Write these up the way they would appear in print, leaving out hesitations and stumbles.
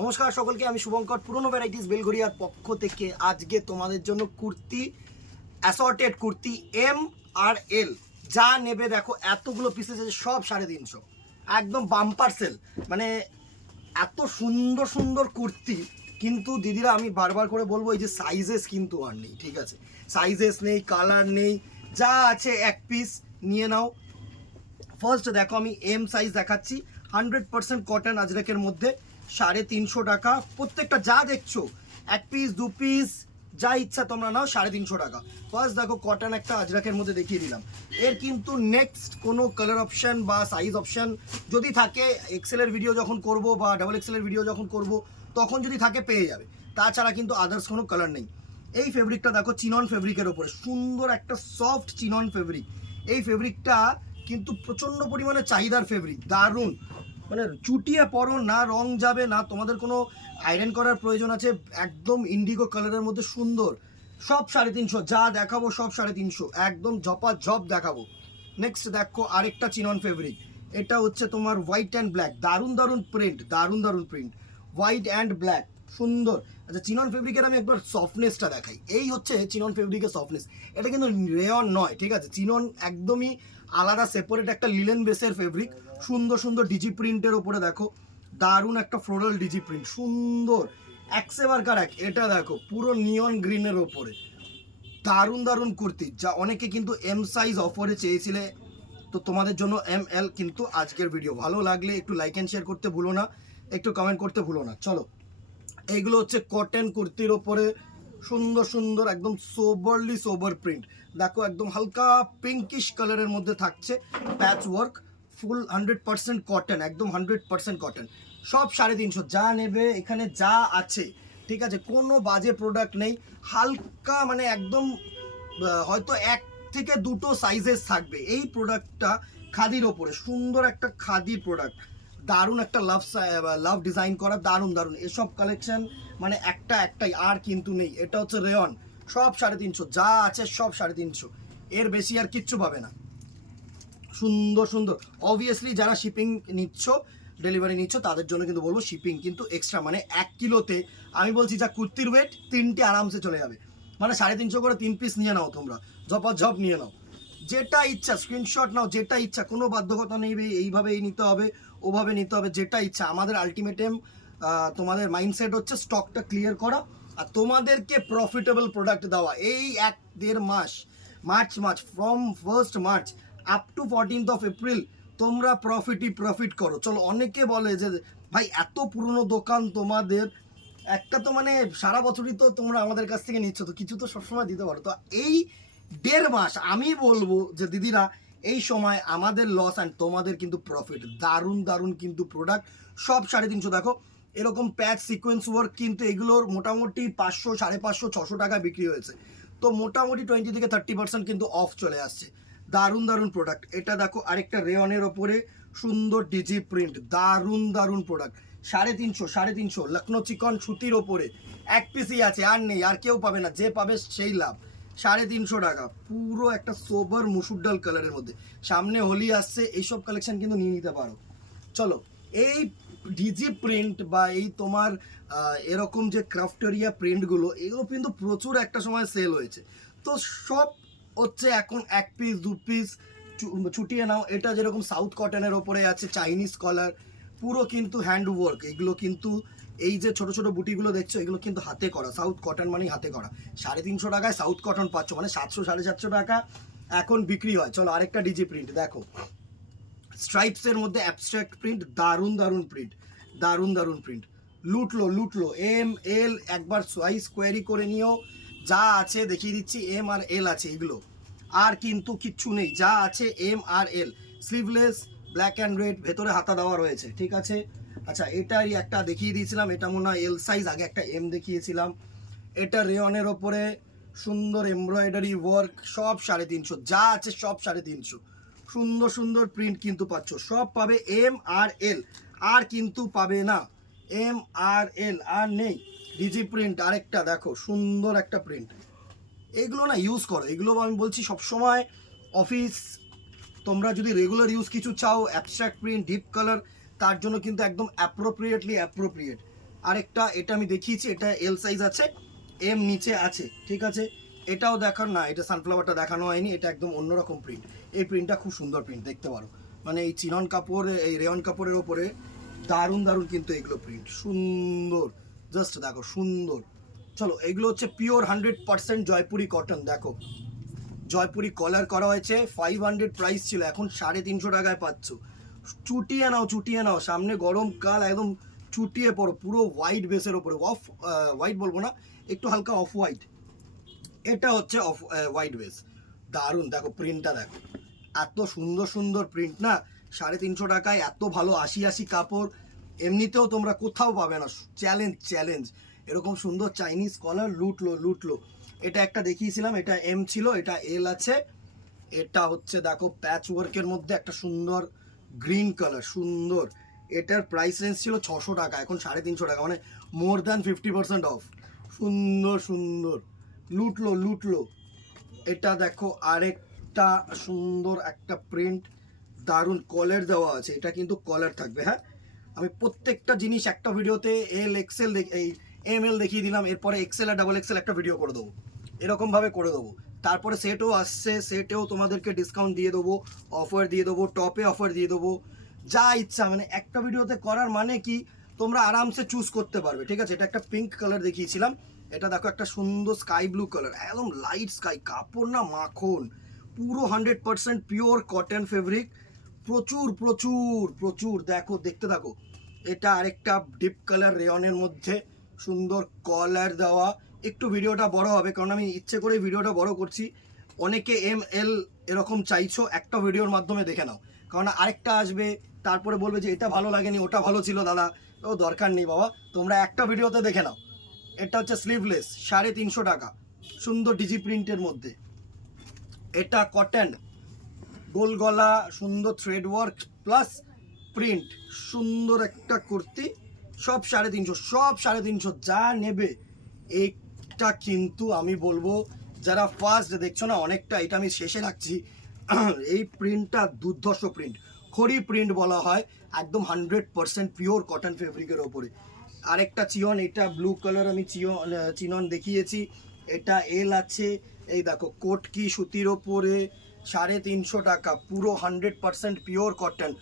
নমস্কার সকলকে, আমি শুভঙ্কর পুরনো ভ্যারাইটিস বেলঘরিয়ার পক্ষ থেকে আজকে তোমাদের জন্য কুর্তি অ্যাসর্টেড কুর্তি এম আর এল যা নেবে দেখো, এতগুলো পিসেস আছে, সব 350, একদম বাম্পার সেল। মানে এত সুন্দর সুন্দর কুর্তি, কিন্তু দিদিরা আমি বারবার করে বলবো এই যে সাইজেস কিন্তু আর নেই, ঠিক আছে? সাইজেস নেই, কালার নেই, যা আছে এক পিস নিয়ে নাও। ফার্স্ট দেখো, আমি এম সাইজ দেখাচ্ছি, 100% কটন আজরাকের মধ্যে, 350 টাকা প্রত্যেকটা। যা দেখছো এক পিস দু পিস যা ইচ্ছা তোমরা নাও, 350 টাকা। ফার্স্ট দেখো কটন একটা আজরাকের মধ্যে দেখিয়ে দিলাম। এর কিন্তু নেক্সট কোনো কালার অপশান বা সাইজ অপশান যদি থাকে, এক্সেলের ভিডিও যখন করব বা ডাবল এক্সেলের ভিডিও যখন করব তখন যদি থাকে পেয়ে যাবে, তাছাড়া কিন্তু আদার্স কোনো কালার নেই। এই ফেব্রিকটা দেখো, চিনন ফেব্রিকের ওপরে সুন্দর একটা সফট চিনন ফেব্রিক। এই ফেব্রিকটা কিন্তু প্রচণ্ড পরিমাণে চাহিদার ফেব্রিক, দারুণ। মানে চুটিয়ে পরো না, রং যাবে না, তোমাদের কোনো আয়রন করার প্রয়োজন আছে, একদম ইন্ডিগো কালারের মধ্যে সুন্দর। সব 350, যা দেখাবো সব 350, একদম ঝপাঝপ দেখাবো। নেক্সট দেখো আরেকটা চিনন ফেব্রিক, এটা হচ্ছে তোমার হোয়াইট অ্যান্ড ব্ল্যাক, দারুণ দারুণ প্রিন্ট, দারুণ দারুণ প্রিন্ট, হোয়াইট অ্যান্ড ব্ল্যাক, সুন্দর। আচ্ছা, চিনন ফেব্রিকের আমি একবার সফটনেসটা দেখাই। এই হচ্ছে চিনন ফেব্রিকের সফটনেস, এটা কিন্তু রেয়ন নয়, ঠিক আছে? চিনন একদমই আলাদা সেপারেট একটা লিলেন বেসের ফেব্রিক, সুন্দর সুন্দর ডিজি প্রিন্টের ওপরে দেখো, দারুণ একটা ফ্লোরাল ডিজি প্রিন্ট, সুন্দর একসেবার কারাক। এটা দেখো পুরো নিয়ন গ্রিনের ওপরে, দারুণ দারুণ কুর্তি, যা অনেকে কিন্তু এম সাইজ অফারে চেয়েছিলে, তো তোমাদের জন্য এম এল কিন্তু আজকের ভিডিও। ভালো লাগলে একটু লাইক অ্যান্ড শেয়ার করতে ভুলো না, একটু কমেন্ট করতে ভুলো না। চলো, এইগুলো হচ্ছে কটন কুর্তির ওপরে সুন্দর সুন্দর একদম সোবার প্রিন্ট দেখো, একদম হালকা পিঙ্কিশ কালারের মধ্যে থাকছে প্যাচ ওয়ার্ক, ফুল 100% কটন, একদম 100% কটন, সব 350। যা নেবে এখানে যা আছে, ঠিক আছে? কোনো বাজে প্রোডাক্ট নেই, হালকা মানে একদম হয়তো এক থেকে দুটো সাইজেস থাকবে। এই প্রোডাক্টটা খাদির ওপরে, সুন্দর একটা খাদির প্রোডাক্ট, দারুণ একটা লাভ ডিজাইন করা, দারুণ দারুণ এসব কালেকশন। মানে একটাই আর কিন্তু নেই। এটা হচ্ছে রেয়ন, সব 350, যা আছে সব 350, এর বেশি আর কিচ্ছু পাবে না। সুন্দর সুন্দর, অবভিয়াসলি যারা শিপিং নিচ্ছ, ডেলিভারি নিচ্ছ, তাদের জন্য কিন্তু বলবো শিপিং কিন্তু এক্সট্রা। মানে 1 কিলোতে আমি বলছি যা কুর্তির ওয়েট, 3টে আরামসে চলে যাবে। মানে 350 করে 3 পিস নিয়ে নাও, তোমরা ঝপ নিয়ে নাও, যেটা ইচ্ছা স্ক্রিনশট নাও, যেটা ইচ্ছা, কোনো বাধ্যকতা নেই এইভাবেই নিতে হবে ওভাবে নিতে হবে, যেটা ইচ্ছা। আমাদের আলটিমেটাম তোমাদের মাইন্ডসেট হচ্ছে স্টকটা ক্লিয়ার করা আর তোমাদেরকে প্রফিটেবল প্রোডাক্ট দেওয়া। এই 1-1.5 মাস, March from 1st March up to 14th of April তোমরা প্রফিট করো। চলো, অনেকে বলে যে ভাই এত পুরনো দোকান তোমাদের, একটা তো মানে সারা বছরই তো তোমরা আমাদের কাছ থেকে নিচ্ছ, তো কিছু তো সবসময় দিতে পারো। তো এই 1.5 মাস আমি বলবো যে দিদিরা, এই সময় আমাদের লস অ্যান্ড তোমাদের কিন্তু প্রফিট। দারুণ দারুণ কিন্তু প্রোডাক্ট, সব 350। দেখো এরকম প্যাচ সিকোয়েন্স ওয়ার্ক, কিন্তু এগুলোর মোটামুটি 500, 550, 600 টাকা বিক্রি হয়েছে, তো মোটামুটি 20 থেকে 30% কিন্তু অফ চলে আসছে। দারুণ দারুণ প্রোডাক্ট। এটা দেখো আরেকটা রেয়নের ওপরে সুন্দর ডিজি প্রিন্ট, দারুণ দারুণ প্রোডাক্ট, 350 লখনৌ চিকন সুতির ওপরে, এক পিসই আছে, আর নেই, আর কেউ পাবে না, যে পাবে সেই লাভ। 350 টাকা, পুরো একটা সোবার মুসুর ডাল কালারের মধ্যে, সামনে হোলি আসছে, এইসব কালেকশন কিন্তু নিয়ে নিতে পারো। চলো, এই ডিজি প্রিন্ট বা এই তোমার এরকম যে ক্রাফটেরিয়া প্রিন্টগুলো, এগুলো কিন্তু প্রচুর একটা সময় সেল হয়েছে, তো সব হচ্ছে এখন এক পিস দু পিস ছুটিয়ে নাও। এটা যেরকম সাউথ কটনের ওপরে আছে, চাইনিজ কলার, পুরো কিন্তু হ্যান্ড ওয়ার্ক, এগুলো কিন্তু এই যে ছোট ছোট বুটিগুলো দেখছো, এগুলো কিন্তু হাতে করা, সাউথ কটন মানেই হাতে করা। 350 টাকায় সাউথ কটন পাচ্ছ, মানে 700, 750 টাকা এখন বিক্রি হয়। চলো আরেকটা ডিজি প্রিন্ট দেখো, স্ট্রাইপসের মধ্যে অ্যাবস্ট্রাক্ট প্রিন্ট, দারুণ দারুণ প্রিন্ট, দারুণ দারুণ প্রিন্ট, লুটলো এম এল একবার সাইজ কোয়ারি করে নিও। যা আছে দেখিয়ে দিচ্ছি, এম আর এল আছে, এগুলো আর কিন্তু কিচ্ছু নেই, যা আছে এম আর L. Sleeveless, black and red, ভেতরে হাতা দেওয়া রয়েছে, ঠিক আছে? আচ্ছা, এটাই একটা দেখিয়ে দিয়েছিলাম, এটা মনে হয় এল সাইজ, আগে একটা এম দেখিয়েছিলাম। এটা রেয়নের ওপরে সুন্দর এমব্রয়ডারি ওয়ার্ক, সব 350, যা আছে সব 350, সুন্দর সুন্দর প্রিন্ট কিন্তু পাচ্ছ, সব পাবে এম আর এল, আর কিন্তু পাবে না এম আর এল, আর নেই। ডিজি প্রিন্ট আরেকটা দেখো, সুন্দর একটা প্রিন্ট, এগুলো না ইউজ করো, এগুলো আমি বলছি সবসময় অফিস, তোমরা যদি রেগুলার ইউজ কিছু চাও, অ্যাবস্ট্রাক্ট প্রিন্ট, ডিপ কালার, তার জন্য কিন্তু একদম অ্যাপ্রোপ্রিয়েট। আরেকটা এটা আমি দেখিয়েছি, এটা এল সাইজ আছে, এম নিচে আছে, ঠিক আছে। এটাও দেখার না, এটা সানফ্লাওয়ারটা দেখানো হয়নি, এটা একদম অন্যরকম প্রিন্ট। এই প্রিন্টটা খুব সুন্দর প্রিন্ট, দেখতে পারো। মানে এই চিনন কাপড়, এই রেয়ন কাপড়ের ওপরে দারুণ দারুণ কিন্তু এগুলো প্রিন্ট, সুন্দর, জাস্ট দেখো সুন্দর। চলো, এগুলো হচ্ছে পিওর 100% জয়পুরি কটন। দেখো জয়পুরি কলার করা হয়েছে, 500 প্রাইস ছিল, এখন 350 টাকায় পাচ্ছ। চুটিয়ে নাও, চুটিয়ে নাও, সামনে গরমকাল, একদম চুটিয়ে পড়ো। পুরো হোয়াইট বেসের ওপরে, অফ হোয়াইট বলবো না, একটু হালকা অফ হোয়াইট, এটা হচ্ছে অফ হোয়াইট বেস। দারুণ, দেখো প্রিন্টটা দেখো, এত সুন্দর সুন্দর প্রিন্ট না। 350 টাকায় এত ভালো 80 কাপড় এমনিতেও তোমরা কোথাও পাবে না। চ্যালেঞ্জ চ্যালেঞ্জ, এরকম সুন্দর চাইনিজ কলার লুটলো লুটলো। এটা একটা দেখিয়েছিলাম, এটা এম ছিল, এটা এল আছে। এটা হচ্ছে দেখো প্যাচ ওয়ার্কের মধ্যে একটা সুন্দর গ্রিন কালার, সুন্দর। এটার প্রাইস রেঞ্জ ছিল 600 টাকা, এখন 350 টাকা, মানে মোর দ্যান 50% অফ। সুন্দর সুন্দর, লুটলো লুটলো। এটা দেখো আরেকটা সুন্দর একটা প্রিন্ট, দারুণ কলার দেওয়া আছে, এটা কিন্তু কলার থাকবে। হ্যাঁ, আমি প্রত্যেকটা জিনিস একটা ভিডিওতে এল এক্সেল এই এম এল দেখিয়ে দিলাম, এরপরে এক্সেল আর ডাবল এক্সেল একটা ভিডিও করে দেবো, এরকমভাবে করে দেবো। তারপরে সেটও আসছে, সেটেও তোমাদেরকে ডিসকাউন্ট দিয়ে দেবো, অফার দিয়ে দেবো, টপে অফার দিয়ে দেবো, যা ইচ্ছা। মানে একটা ভিডিওতে করার মানে কি, তোমরা আরামসে চুজ করতে পারবে, ঠিক আছে। এটা একটা পিঙ্ক কালার দেখিয়েছিলাম, এটা দেখো একটা সুন্দর স্কাই ব্লু কালার, একদম লাইট স্কাই, কাপড় না মাখন, পুরো 100% পিওর কটন ফেব্রিক, প্রচুর প্রচুর প্রচুর। দেখো, দেখতে থাকো। এটা আরেকটা ডিপ কালার রেয়নের মধ্যে, সুন্দর কলার দেওয়া। একটু ভিডিওটা বড় হবে, কারণ আমি ইচ্ছে করে ভিডিওটা বড় করছি। অনেকে এম এল এরকম চাইছো, একটা ভিডিওর মাধ্যমে দেখে নাও, কারণ আরেকটা আসবে, তারপরে বলবে যে এটা ভালো লাগেনি, ওটা ভালো ছিল দাদা। ও দরকার নেই বাবা, তোমরা একটা ভিডিওতে দেখে নাও। এটা হচ্ছে স্লিভলেস, 350 টাকা, সুন্দর ডিজি প্রিন্টের মধ্যে। এটা কটন, গোল গলা, সুন্দর থ্রেড ওয়ার্ক প্লাস প্রিন্ট, সুন্দর একটা কুর্তি, সব 350, সব 350, যা নেবে। এইটা কিন্তু আমি বলবো, যারা ফার্স্ট দেখছো না অনেকটা, এটা আমি শেষে রাখছি। এই প্রিন্টটা দুর্ধর্ষ প্রিন্ট, খড়ি প্রিন্ট বলা হয়, একদম 100% পিওর কটন ফেব্রিকের ওপরে। আরেকটা চিয়ন, এটা ব্লু কালার আমি চিনন দেখিয়েছি, এটা এল আছে। এই দেখো কোটকি সুতির ওপরে, 350 টাকা, পুরো 100% পিওর কটন,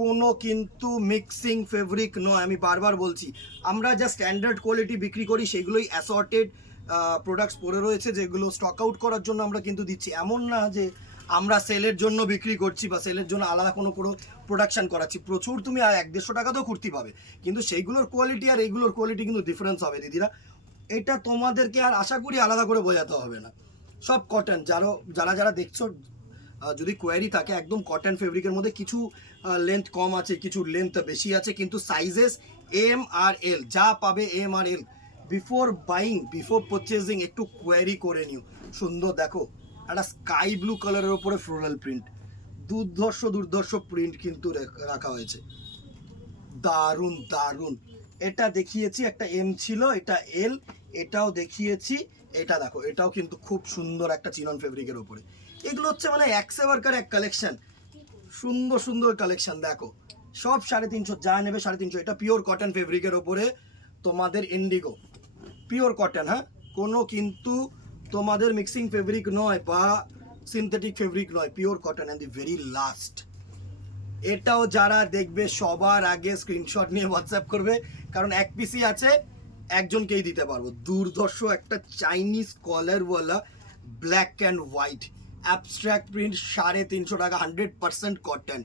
কোনো কিন্তু মিক্সিং ফেব্রিক নয়। আমি বারবার বলছি, আমরা যা স্ট্যান্ডার্ড কোয়ালিটি বিক্রি করি সেগুলোই অ্যাসর্টেড প্রোডাক্টস পড়ে রয়েছে, যেগুলো স্টক আউট করার জন্য আমরা কিন্তু দিচ্ছি। এমন না যে আমরা সেলের জন্য বিক্রি করছি বা সেলের জন্য আলাদা কোনো প্রোডাকশান করাচ্ছি। প্রচুর তুমি 100-150 টাকাতেও কুর্তি পাবে, কিন্তু সেইগুলোর কোয়ালিটি আর এইগুলোর কোয়ালিটি কিন্তু ডিফারেন্স হবে দিদিরা। এটা তোমাদেরকে আর আশা করি আলাদা করে বোঝাতে হবে না, সব কটন। যারা যারা দেখছো, যদি কোয়ারি থাকে, একদম কটন ফেব্রিকের মধ্যে কিছু লেন্থ কম আছে, কিছু লেন্থ বেশি আছে, কিন্তু সাইজেস এম আর এল, যা পাবে এম আর এল। বিফোর বাইং, বিফোর পারচেজিং একটু কোয়ারি করে নিও। সুন্দর দেখো, একটা স্কাই ব্লু কালারের ওপরে ফ্লোরাল প্রিন্ট, দুর্ধর্ষ দুর্ধর্ষ প্রিন্ট কিন্তু রাখা হয়েছে, দারুণ দারুণ। এটা দেখিয়েছি, একটা এম ছিল, এটা এল, এটাও দেখিয়েছি। এটা দেখো, এটাও কিন্তু খুব সুন্দর একটা চিনন ফেব্রিকের ওপরে। এগুলো হচ্ছে মানে এক সেভারকার এক কালেকশন, সুন্দর সুন্দর কালেকশন। দেখো সব 350, যা নেবে 350। এটা পিওর কটন ফেব্রিকের ওপরে, তোমাদের ইন্ডিগো পিওর কটন। হ্যাঁ, কোনো কিন্তু তোমাদের মিক্সিং ফেব্রিক নয় বা সিনথেটিক ফেব্রিক নয়, pure cotton. And the very last, এটাও যারা দেখবে সবার আগে স্ক্রিনশট নিয়ে হোয়াটসঅ্যাপ করবে, কারণ এক পিসই আছে, একজনকেই দিতে পারবো। দুর্ধর্ষ একটা চাইনিজ কলারওয়ালা black and white abstract print, 350 টাকা, 100% কটন।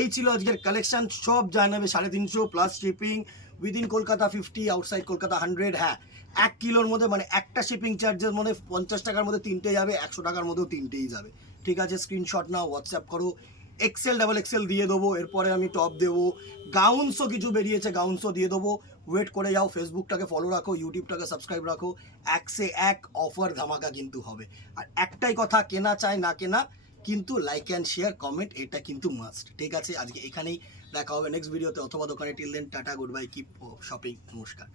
এই ছিল আজকের কালেকশন। সব জানাবে 350 plus shipping, within Kolkata 50, outside Kolkata 100। হ্যাঁ, 1 কিলোর মধ্যে, মানে একটা শিপিং চার্জের মধ্যে 50 টাকার মধ্যে 3টে যাবে, 100 টাকার মধ্যেও 3টেই যাবে, ঠিক আছে। স্ক্রিনশট নাও, হোয়াটসঅ্যাপ করো। এক্সেল ডাবল এক্সেল দিয়ে দেবো, এরপরে আমি টপ দেবো, গাউন্সও কিছু বেরিয়েছে, গাউন্সও দিয়ে দেবো। ওয়েট করে যাও, ফেসবুকটাকে ফলো রাখো, ইউটিউবটাকে সাবস্ক্রাইব রাখো, এক সে এক অফার ধামাকা কিন্তু হবে। আর একটাই কথা, কেনা চাই না কেনা, কিন্তু লাইক অ্যান্ড শেয়ার কমেন্ট, এটা কিন্তু মাস্ট, ঠিক আছে। আজকে এখানেই দেখা হবে নেক্সট ভিডিওতে অথবা দোকানে। Till then, tata, good bye, keep shopping, নমস্কার।